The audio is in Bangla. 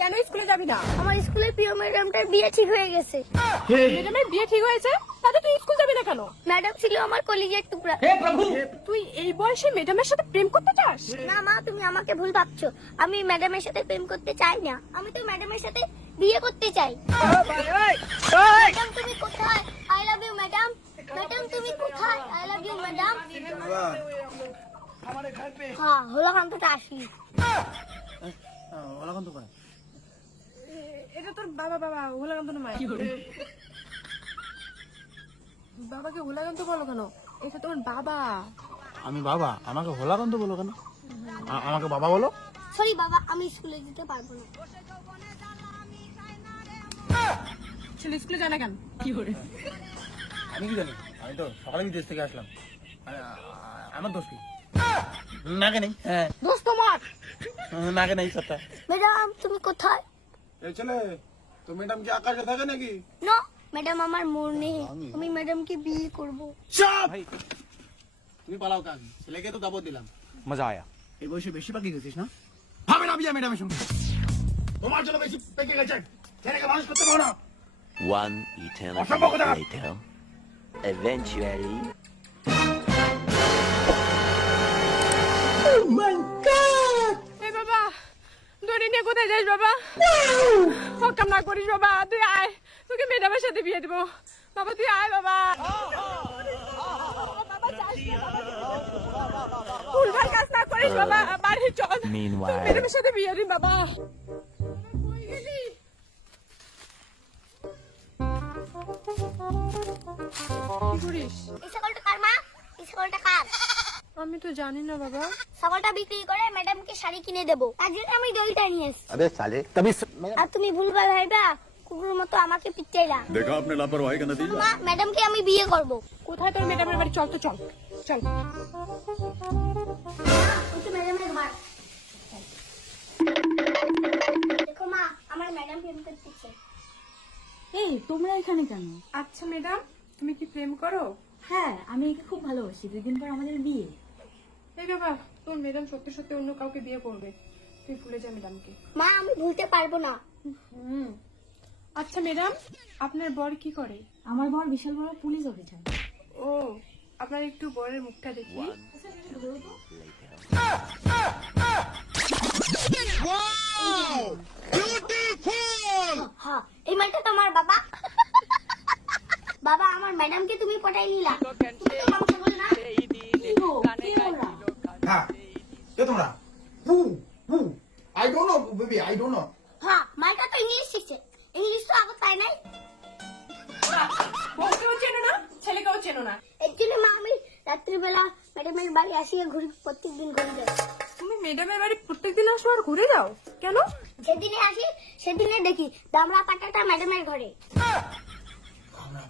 কেন স্কুলে যাবি না? আমার স্কুলের প্রিয় ম্যাডামটার বিয়ে ঠিক হয়ে গেছে। ম্যাডামের বিয়ে ঠিক হয়েছে, তাহলে তুই স্কুল যাবি না কেন? ম্যাডাম ছিল আমার কলিজার টুকরা। তুই এই বয়সে ম্যাডামের সাথে প্রেম করতে চাস? না মা, তুমি আমাকে ভুল ভাবছো। আমি ম্যাডামের সাথে প্রেম করতে চাই না, আমি তো ম্যাডামের সাথে বিয়ে করতে চাই। ম্যাডাম তুমি কোথায়? I love you madam. Madam তুমি কোথায়? I love you madam. হ্যাঁ, হোলাকান্তটা আসি। ওলাকান্ত কয়? এটা তোর বাবা হোলাকান্ত না মায়া। বাবাকে হোলাকান্ত বলো কেন? এটা তোমার বাবা। আমি বাবা, আমাকে হোলাকান্ত বলো কেন? আমাকে বাবা বলো। সরি বাবা, আমি স্কুলে যেতে পারবো না। ছেলে স্কুলে যায় না কেন? আমি কি জানি, আমি তো সকালে বিদেশ থেকে আসলাম। আমার দোষ কি? নাকে নেই। হ্যাঁ, দোস্ত তোমার। নাকে নেই সত্তা। ম্যাডাম তুমি কোথায়? এই ছেলে, তো ম্যাডাম কি আকাশে থাকে নাকি? নো, ম্যাডাম আমার মনে, আমি ম্যাডামকে বিয়ে করব। চাপ! তুমি পালাও কাজ, ছেলেকে তো দাবত দিলাম। মজা আয়া। এই বয়সে বেশি পাকি গেছিস না? হবে না বিয়ে ম্যাডামের সঙ্গে। তোমার জন্য বেশি পেকে গেছে। ছেলেকে মানুষ করতে পারো না। One eternity অসম্ভব কথা। later. Eventually. এই বাবা, দড়ি নিয়ে কোথায় যাস বাবা? হকাম না করিস বাবা, তুই আয়, তোকে ম্যাডামের সাথে বিয়ে দেবো। বাবা তুই আয় বাবা। ভুলভাল কাজ না করিস বাবা, বাড়ি চল। Meanwhile. ম্যাডামের সাথে বিয়ে দিন বাবা। কই গেলি? কি করিস? এই ছাগলটা কার মা? এই ছাগলটা কার? আমি তো জানি না বাবা। ছাগলটা বিক্রি করে ম্যাডামকে শাড়ি কিনে দেবো, তার জন্য আমি দইটা নিয়ে এসেছি। अबे साले तभी আর তুমি ভুলভাল ভাইবা কুকুরের মতো আমাকে পিটাইলা। देखा आपने लापरवाही का नतीजा। মা, ম্যাডামকে আমি বিয়ে করব। কোথায় তোর ম্যাডামের বাড়ি? চল তো চল চল। ওই তো ম্যাডামের ঘর। দেখো মা, আমার ম্যাডাম প্রেম করতেছে। এই তোমরা এখানে কেন? আচ্ছা ম্যাডাম, তুমি কি প্রেম করো? হ্যাঁ, আমি একে খুব ভালোবাসি। 2 দিন পর আমাদের বিয়ে। এই বাবা, তোর ম্যাডাম সত্যি সত্যি অন্য কাউকে বিয়ে করবে, তুই ভুলে যা ম্যাডামকে। মা, আমি ভুলতে পারবো না। আচ্ছা ম্যাডাম, আপনার বর কি করে? আমার বর বিশাল বড় পুলিশ অফিসার। ও, আপনার একটু বরের মুখটা দেখি। হ্যাঁ, এই মালটা তো আমার বাবা। বাবা, আমার ম্যাডামকে তুমি পটাই নিলা। তুমি তো মাংস বল না। কি গো, কে ওরা? হ্যাঁ, কে তোমরা? পু, পু। I don't know, baby, I don't know. হ্যাঁ, মালটা তো ইংলিশ শিখছে। ইংলিশ তো আগে তাই নাই। বউকেও চেনো না, ছেলেকেও চেনো না। এর জন্য মা, আমি রাত্রিবেলা ম্যাডামের বাড়ি আসিয়া ঘুরি, প্রত্যেকদিন ঘুরে যাই। তুমি ম্যাডামের বাড়ি প্রত্যেকদিন আসো আর ঘুরে যাও কেন? যেদিনে আসি সেদিনে দেখি দামড়া পাটাটা ম্যাডামের ঘরে। আমরা